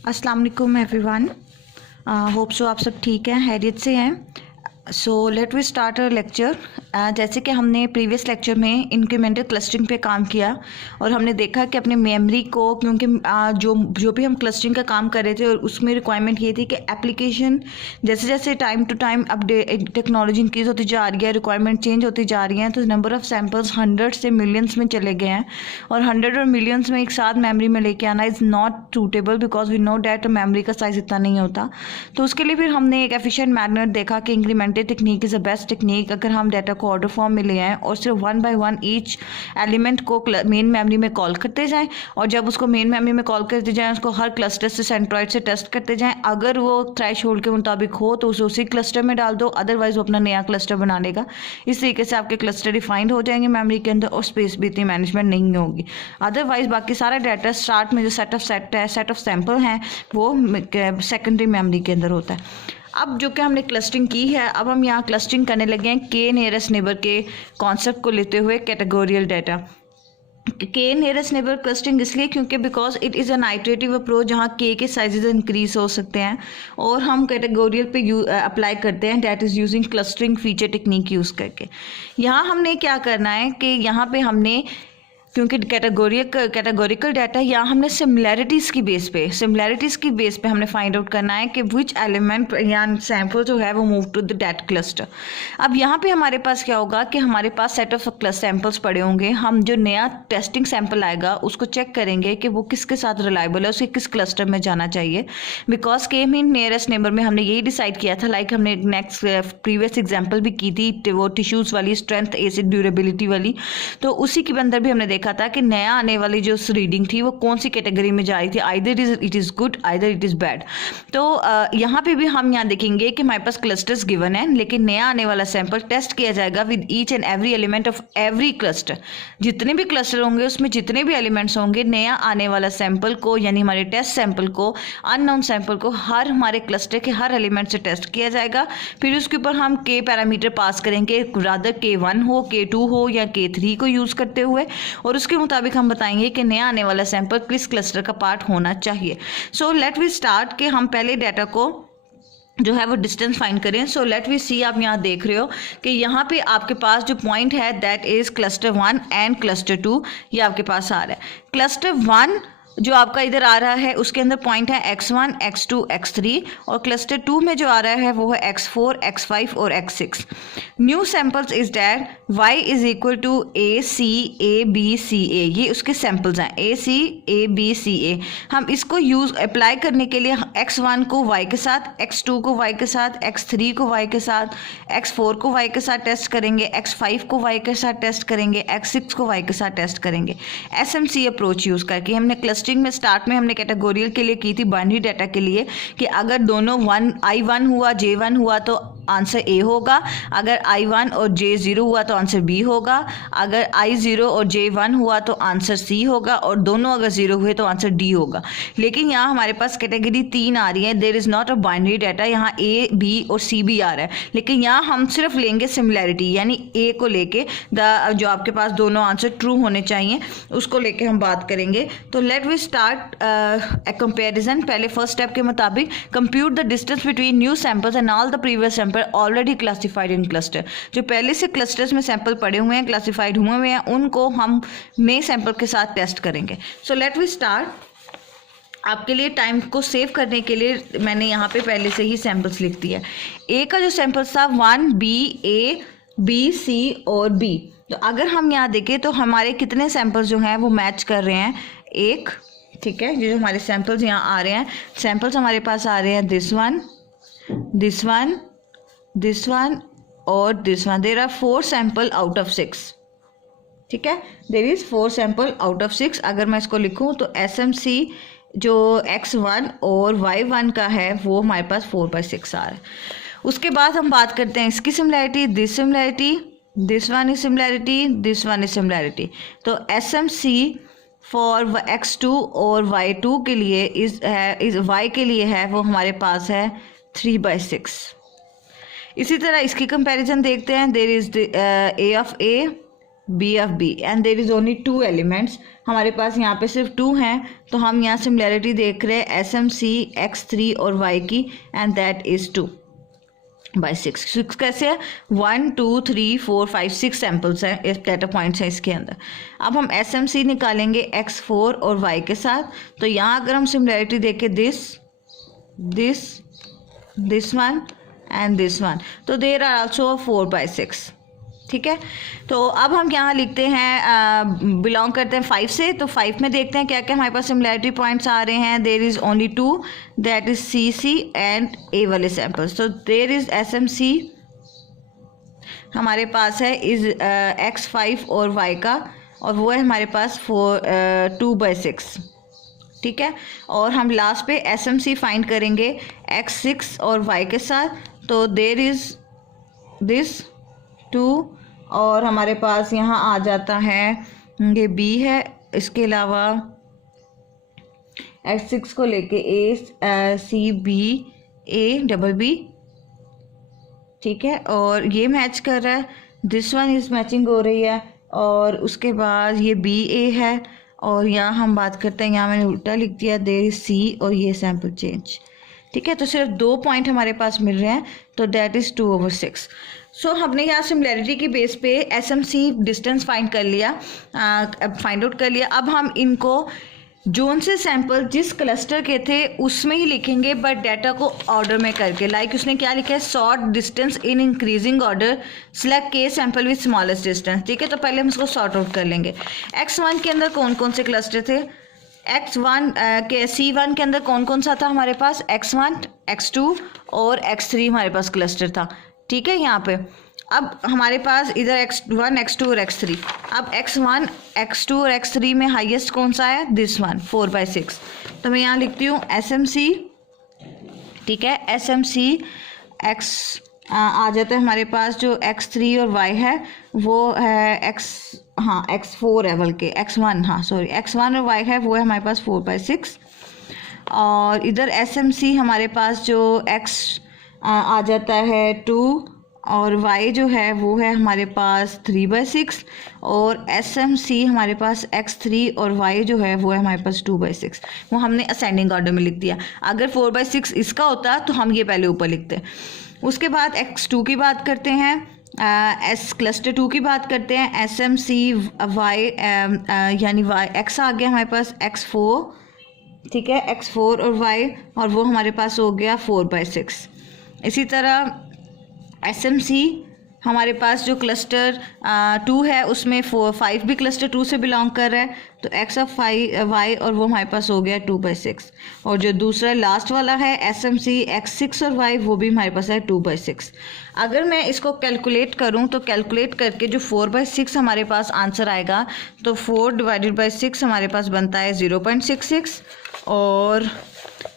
अस्सलाम वालेकुम everyone. Hope so आप सब ठीक हैं, हैरियत से हैं। So let we start our lecture. जैसे कि हमने प्रीवियस लेक्चर में इंक्रीमेंटल क्लस्टरिंग पे काम किया और हमने देखा कि अपने मेमोरी को, क्योंकि जो भी हम क्लस्टरिंग का काम कर रहे थे और उसमें रिक्वायरमेंट ये थी कि एप्लीकेशन जैसे जैसे time to time update technology increase होती जा रही है, रिक्वायरमेंट चेंज होती जा रही हैं, तो नंबर ऑफ़ सैम्पल्स हंड्रेड से मिलियंस में चले गए हैं और हंड्रेड और मिलियंस में एक साथ मेमोरी में लेके आना is not suitable because we know that memory का साइज़ इतना नहीं होता। तो उसके लिए फिर हमने एक एफिशिएंट मैनर देखा कि incremental technique is the best technique. अगर हम डाटा को ऑर्डर फॉर्म में ले आएँ और सिर्फ one by one each element को मेन मेमोरी में कॉल करते जाएं और जब उसको मेन मेमोरी में कॉल करते जाएं उसको हर क्लस्टर से सेंट्रॉइड से टेस्ट करते जाएं, अगर वो थ्रेशोल्ड के मुताबिक हो तो उसे उसी क्लस्टर में डाल दो, अदरवाइज वो अपना नया क्लस्टर बना लेगा। इस तरीके से आपके क्लस्टर डिफाइंड हो जाएंगे मेमोरी के अंदर और स्पेस भी इतनी मैनेजमेंट नहीं होगी। अदरवाइज बाकी सारा डाटा स्टार्ट में जो सेट ऑफ सैंपल हैं वो सेकेंडरी मेमोरी के अंदर होता है। अब जो कि हमने क्लस्टरिंग की है, अब हम यहाँ क्लस्टरिंग करने लगे हैं के नियरेस्ट नेबर के कॉन्सेप्ट को लेते हुए कैटेगोरियल डाटा। के नियरेस्ट नेबर क्लस्टरिंग इसलिए क्योंकि because it is an iterative approach जहाँ के साइजेस इंक्रीज हो सकते हैं और हम कैटेगोरियल पे अप्लाई करते हैं, that is using clustering feature technique use करके। यहाँ हमने क्या करना है कि यहाँ पे हमने, क्योंकि कैटेगोरिकल डाटा यहाँ हमने सिमिलैरिटीज़ की बेस पे हमने फाइंड आउट करना है कि विच एलिमेंट या सैम्पल जो है वो move to the that cluster. अब यहाँ पे हमारे पास क्या होगा कि हमारे पास सेट ऑफ सैम्पल्स पड़े होंगे, हम जो नया टेस्टिंग सैम्पल आएगा उसको चेक करेंगे कि वो किसके साथ रिलायबल है, उसके किस क्लस्टर में जाना चाहिए। बिकॉज के मीन नियरेस्ट नेबर में हमने यही डिसाइड किया था, लाइक हमने नेक्स्ट प्रीवियस एग्जाम्पल भी की थी वो टिश्यूज़ वाली, स्ट्रेंथ एसिड ड्यूरेबिलिटी वाली, तो उसी के अंदर भी हमने देखा था कि नया आने वाली जो रीडिंग थी वो कौन सी कैटेगरी में जा रही थी, either it is good either it is bad. तो यहाँ पे भी हम यहाँ देखेंगे कि हमारे पास क्लस्टर्स गिवन है, लेकिन नया आने वाला सैंपल टेस्ट किया जाएगा with each and every element of every cluster. जितने भी क्लस्टर होंगे उसमें जितने भी एलिमेंट्स होंगे, नया आने वाला सैंपल को यानी हमारे टेस्ट सैंपल को, अननोन सैंपल को हर हमारे क्लस्टर के हर एलिमेंट से टेस्ट किया जाएगा। फिर उसके ऊपर हम के पैरामीटर पास करेंगे, रादर K1 हो, K2 हो या K3 को यूज़ करते हुए, और उसके मुताबिक हम बताएंगे कि नया आने वाला सैंपल किस क्लस्टर का पार्ट होना चाहिए। सो लेट वी स्टार्ट कि हम पहले डाटा को जो है वो डिस्टेंस फाइंड करें। सो लेट वी सी, आप यहाँ देख रहे हो कि यहाँ पे आपके पास जो पॉइंट है that is cluster 1 and cluster 2, ये आपके पास आ रहा है। क्लस्टर 1 जो आपका इधर आ रहा है उसके अंदर पॉइंट है x1, x2, x3 और क्लस्टर 2 में जो आ रहा है वो है x4, x5 और x6। New samples is that y is equal to a c a b c a, ये उसके सैम्पल्स हैं a c a b c a। हम इसको यूज़ अप्लाई करने के लिए x1 को y के साथ, x2 को y के साथ, x3 को y के साथ, x4 को y के साथ टेस्ट करेंगे, x5 को y के साथ टेस्ट करेंगे, x6 को y के साथ टेस्ट करेंगे। SMC अप्रोच यूज़ करके हमने क्लस्टरिंग में स्टार्ट में हमने कैटेगोरियल के लिए की थी, बाइनरी डाटा के लिए, कि अगर दोनों I1 हुआ J1 हुआ तो आंसर A होगा, अगर I1 और J0 हुआ तो आंसर B होगा, अगर I0 और J1 हुआ तो आंसर C होगा और दोनों अगर 0 हुए तो आंसर D होगा। लेकिन यहाँ हमारे पास कैटेगरी 3 आ रही है, there is not a binary data, यहाँ A B और C भी आ रहा है, लेकिन यहाँ हम सिर्फ लेंगे सिमिलैरिटी, यानी A को लेके जो आपके पास दोनों आंसर ट्रू होने चाहिए उसको लेके हम बात करेंगे। तो let we start a comparison. पहले फर्स्ट स्टेप के मुताबिक compute the distance between new samples and all the previous sample already classified in cluster. जो पहले से क्लस्टर्स में सैंपल पड़े हुए हैं, क्लासिफाइड हुए हैं, उनको हम नए सैंपल के साथ टेस्ट करेंगे। So let we start. आपके लिए टाइम को सेव करने के लिए मैंने यहाँ पे पहले से ही सैंपल्स लिख दिया। ए का जो सैंपल्स था 1 B A B C और B, तो अगर हम यहाँ देखें तो हमारे कितने सैंपल्स जो हैं वो मैच कर रहे हैं, एक, ठीक है। जो हमारे सैंपल्स यहाँ आ रहे हैं, सैंपल्स हमारे पास आ रहे हैं this one, this one, this one और this one. There are 4 sample out of 6, ठीक है। There is 4 sample out of 6। अगर मैं इसको लिखूँ तो SMC जो x1 और y1 का है वो हमारे पास 4/6 आ रहा है। उसके बाद हम बात करते हैं इसकी similarity, this similarity, this one is similarity, this one is similarity. तो SMC फॉर x2 और y2 के लिए इस y के लिए है वो हमारे पास है 3/6। इसी तरह इसकी कंपैरिजन देखते हैं, there is A of A, B of B and there is only 2 elements. हमारे पास यहाँ पे सिर्फ 2 हैं, तो हम यहाँ सिमिलैरिटी देख रहे हैं SMC x3 और y की, एंड दैट इज़ 2/6। 6 कैसे है? 1 2 3 4 5 6 सैम्पल्स हैं, इस डेटा पॉइंट्स हैं इसके अंदर। अब हम SMC निकालेंगे x4 और y के साथ, तो यहाँ अगर हम सिमिलैरिटी देखें this one and this one, तो देर आर आल्सो 4/6। ठीक है, तो अब हम यहाँ लिखते हैं बिलोंग करते हैं 5 से, तो 5 में देखते हैं क्या क्या हमारे पास सिमिलैरिटी पॉइंट्स आ रहे हैं। देर is only 2, that is CC and A वाले सैम्पल्स। तो देर इज़ SMC हमारे पास है इज़ x5 और y का, और वो है हमारे पास 2/6। ठीक है, और हम लास्ट पे SMC फाइंड करेंगे x6 और y के साथ, तो देर इज़ दिस 2, और हमारे पास यहाँ आ जाता है ये b है, इसके अलावा x6 को लेके ACBA ठीक है, और ये मैच कर रहा है, दिस वन इज़ मैचिंग हो रही है, और उसके बाद ये BA है, और यहाँ हम बात करते हैं, यहाँ मैंने उल्टा लिख दिया, देयर इज C और ये सैम्पल चेंज। ठीक है, तो सिर्फ 2 पॉइंट हमारे पास मिल रहे हैं, तो दैट इज़ 2/6। सो हमने यहाँ सिमिलैरिटी की बेस पे SMC डिस्टेंस फाइंड आउट कर लिया। अब हम इनको जोन से सैंपल जिस क्लस्टर के थे उसमें ही लिखेंगे, बट डाटा को ऑर्डर में करके। लाइक उसने क्या लिखा है, sort distance in increasing order, select के सैंपल विद स्मॉलेस्ट डिस्टेंस। ठीक है, तो पहले हम इसको सॉर्ट आउट कर लेंगे। x1 के अंदर कौन कौन से क्लस्टर थे, x1 के C1 के अंदर कौन कौन सा था हमारे पास, x1 x2 और x3 हमारे पास क्लस्टर था। ठीक है, यहाँ पे अब हमारे पास इधर x1 x2 और x3। अब x1 x2 और x3 में हाईएस्ट कौन सा है, दिस वन 4/6। तो मैं यहाँ लिखती हूँ SMC। ठीक है, SMC x आ जाता है हमारे पास, जो x3 और y है वो है x4 है, बल्कि x1 x1 और y है वो है हमारे पास 4/6। और इधर SMC हमारे पास जो x आ जाता है 2, और y जो है वो है हमारे पास 3/6, और SMC हमारे पास x3 और y जो है वो है हमारे पास 2/6। वो हमने असेंडिंग ऑर्डर में लिख दिया। अगर 4/6 इसका होता तो हम ये पहले ऊपर लिखते। उसके बाद x2 की बात करते हैं, क्लस्टर 2 की बात करते हैं। SMC y यानी y x आ गया हमारे पास x4। ठीक है, x4 और y, और वो हमारे पास हो गया 4/6। इसी तरह SMC हमारे पास जो क्लस्टर 2 है उसमें 5 भी क्लस्टर 2 से बिलोंग कर रहा है, तो x ऑफ y और वो हमारे पास हो गया 2/6। और जो दूसरा लास्ट वाला है SMC x6 और y, वो भी हमारे पास है 2/6। अगर मैं इसको कैलकुलेट करूं तो कैलकुलेट करके जो 4/6 हमारे पास आंसर आएगा, तो 4/6 हमारे पास बनता है 0.66, और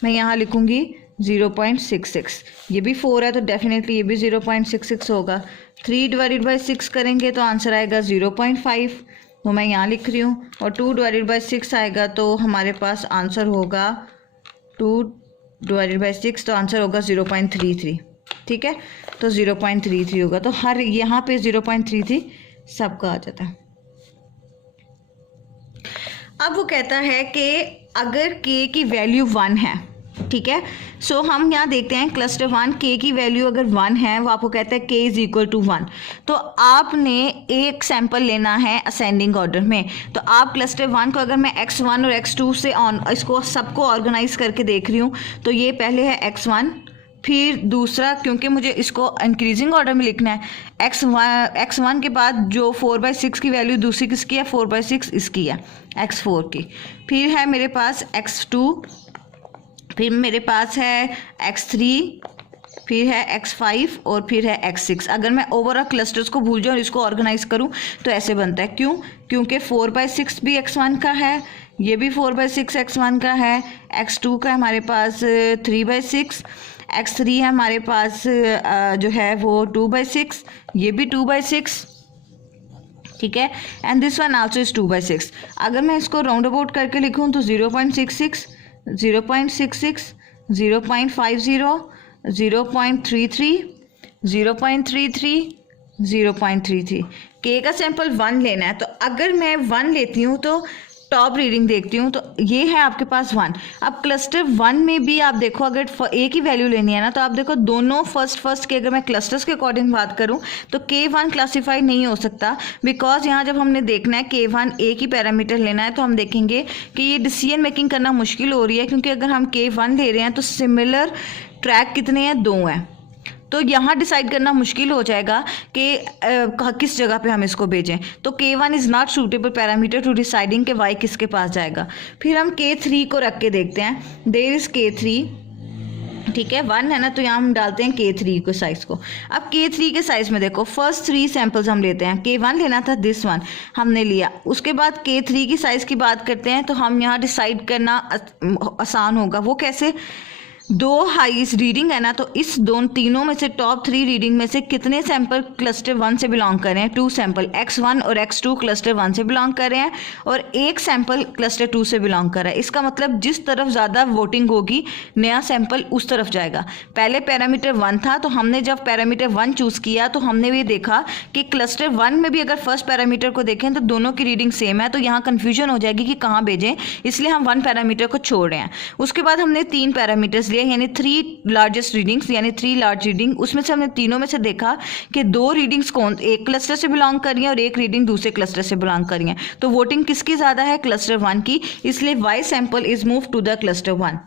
मैं यहाँ लिखूँगी 0.66। ये भी 4 है तो डेफिनेटली ये भी 0.66 होगा। 3/6 करेंगे तो आंसर आएगा 0.5, वो मैं यहाँ लिख रही हूँ। और 2/6 आएगा तो हमारे पास आंसर होगा 2/6, तो आंसर होगा 0.33। ठीक है, तो 0.33 होगा, तो हर यहाँ पे 0.33 सबका आ जाता है। अब वो कहता है कि अगर k की वैल्यू 1 है, ठीक है, सो हम यहाँ देखते हैं क्लस्टर 1 k की वैल्यू अगर 1 है, वो आपको कहता है k = 1, तो आपने एक सैंपल लेना है असेंडिंग ऑर्डर में। तो आप क्लस्टर 1 को, अगर मैं x1 और x2 से इसको सबको ऑर्गेनाइज करके देख रही हूँ, तो ये पहले है x1, फिर दूसरा, क्योंकि मुझे इसको इंक्रीजिंग ऑर्डर में लिखना है, x1 के बाद जो 4/6 की वैल्यू दूसरी किसकी है, 4/6 इसकी है, x4 की। फिर है मेरे पास x2, फिर मेरे पास है x3, फिर है x5 और फिर है x6। अगर मैं ओवरऑल क्लस्टर्स को भूल जाऊँ और इसको ऑर्गेनाइज करूँ तो ऐसे बनता है। क्यों? क्योंकि 4/6 भी x1 का है, ये भी 4/6 x1 का है, x2 का हमारे पास 3/6, x3 है हमारे पास जो है वो 2/6, ये भी 2/6। ठीक है, and this one also is 2/6। अगर मैं इसको राउंड अबाउट करके लिखूँ तो 0.66, 0.66, 0.50, 0.33, 0.33, 0.33। के का सैंपल 1 लेना है, तो अगर मैं 1 लेती हूँ तो टॉप रीडिंग देखती हूँ तो ये है आपके पास 1। अब क्लस्टर 1 में भी आप देखो, अगर एक ही वैल्यू लेनी है ना, तो आप देखो दोनों फर्स्ट के, अगर मैं क्लस्टर्स के अकॉर्डिंग बात करूँ तो K1 क्लासीफाई नहीं हो सकता, बिकॉज यहाँ जब हमने देखना है K1 एक ही पैरामीटर लेना है तो हम देखेंगे कि ये डिसीजन मेकिंग करना मुश्किल हो रही है, क्योंकि अगर हम K1 ले रहे हैं तो सिमिलर ट्रैक कितने हैं, 2 हैं। तो यहाँ डिसाइड करना मुश्किल हो जाएगा कि किस जगह पे हम इसको भेजें। तो K1 is not suitable parameter to deciding कि Y किसके पास जाएगा। फिर हम K3 को रख के देखते हैं। देयर इज़ K3, ठीक है, 1 है ना, तो यहाँ हम डालते हैं K3 को साइज़ को। अब K3 के साइज़ में देखो, फर्स्ट 3 सैम्पल्स हम लेते हैं। K1 लेना था, दिस 1 हमने लिया। उसके बाद K3 की साइज़ की बात करते हैं, तो हम यहाँ डिसाइड करना आसान होगा। वो कैसे, 2 हाईएस्ट रीडिंग है ना, तो इस तीनों में से टॉप 3 रीडिंग में से कितने सैंपल क्लस्टर 1 से बिलोंग कर रहे हैं, 2 सैंपल X1 और X2 क्लस्टर 1 से बिलोंग कर रहे हैं और 1 सैंपल क्लस्टर 2 से बिलोंग कर रहा है। इसका मतलब जिस तरफ ज़्यादा वोटिंग होगी नया सैंपल उस तरफ जाएगा। पहले पैरामीटर 1 था, तो हमने जब पैरामीटर 1 चूज़ किया तो हमने भी देखा कि क्लस्टर 1 में भी अगर फर्स्ट पैरामीटर को देखें तो दोनों की रीडिंग सेम है, तो यहाँ कन्फ्यूजन हो जाएगी कि कहाँ भेजें, इसलिए हम 1 पैरामीटर को छोड़ रहे हैं। उसके बाद हमने 3 पैरामीटर्स लिए, यानी 3 लार्जेस्ट रीडिंग्स, यानी 3 लार्ज रीडिंग। उसमें से हमने तीनों में से देखा कि 2 रीडिंग्स एक क्लस्टर से बिलोंग कर रही हैं और 1 रीडिंग दूसरे क्लस्टर से बिलोंग कर रही हैं। तो वोटिंग किसकी ज़्यादा है, क्लस्टर 1 की, इसलिए Y sample is move to the cluster 1।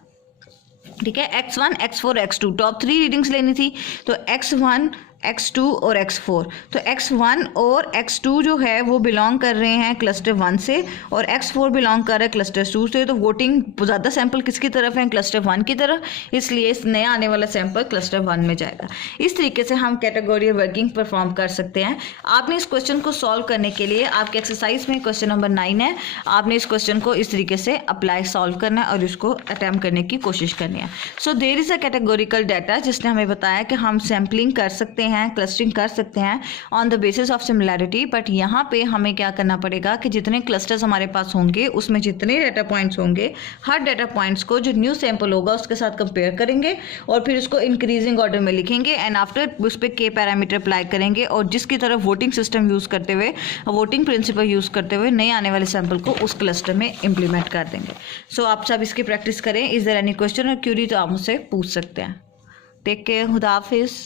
ठीक है, X1, X4, X2 top 3 readings लेनी थी, तो X1, X2 और X4। तो X1 और X2 जो है वो बिलोंग कर रहे हैं क्लस्टर 1 से और X4 बिलोंग कर रहा है क्लस्टर 2 से। तो वोटिंग ज़्यादा सैंपल किसकी तरफ है, क्लस्टर 1 की तरफ, इसलिए इस नया आने वाला सैंपल क्लस्टर 1 में जाएगा। इस तरीके से हम कैटेगोरी वर्किंग परफॉर्म कर सकते हैं। आपने इस क्वेश्चन को सॉल्व करने के लिए आपके एक्सरसाइज में क्वेश्चन नंबर 9 है, आपने इस क्वेश्चन को इस तरीके से अप्लाई सॉल्व करना है और इसको अटैम्प्ट करने की कोशिश करनी है। So there is a categorical data जिसने हमें बताया कि हम सैम्पलिंग कर सकते हैं, क्लस्टरिंग कर सकते हैं on the basis of similarity. But यहाँ पे हमें क्या करना पड़ेगा कि जितने क्लस्टर्स हमारे पास होंगे उसमें जितने डाटा पॉइंट्स होंगे, हर डाटा पॉइंट्स को जो न्यू सैंपल होगा उसके साथ कंपेयर करेंगे और फिर उसको इंक्रीजिंग ऑर्डर में लिखेंगे एंड आफ्टर उस पर K पैरामीटर अप्लाई करेंगे और जिसकी तरफ वोटिंग सिस्टम यूज़ करते हुए, वोटिंग प्रिंसिपल यूज़ करते हुए नए आने वाले सैंपल को उस क्लस्टर में इम्प्लीमेंट कर देंगे। सो आप सब इसकी प्रैक्टिस करें। इज़ देयर एनी क्वेश्चन और क्यूरी तो आप मुझसे पूछ सकते हैं। टेक केयर, खुदा हाफिज़।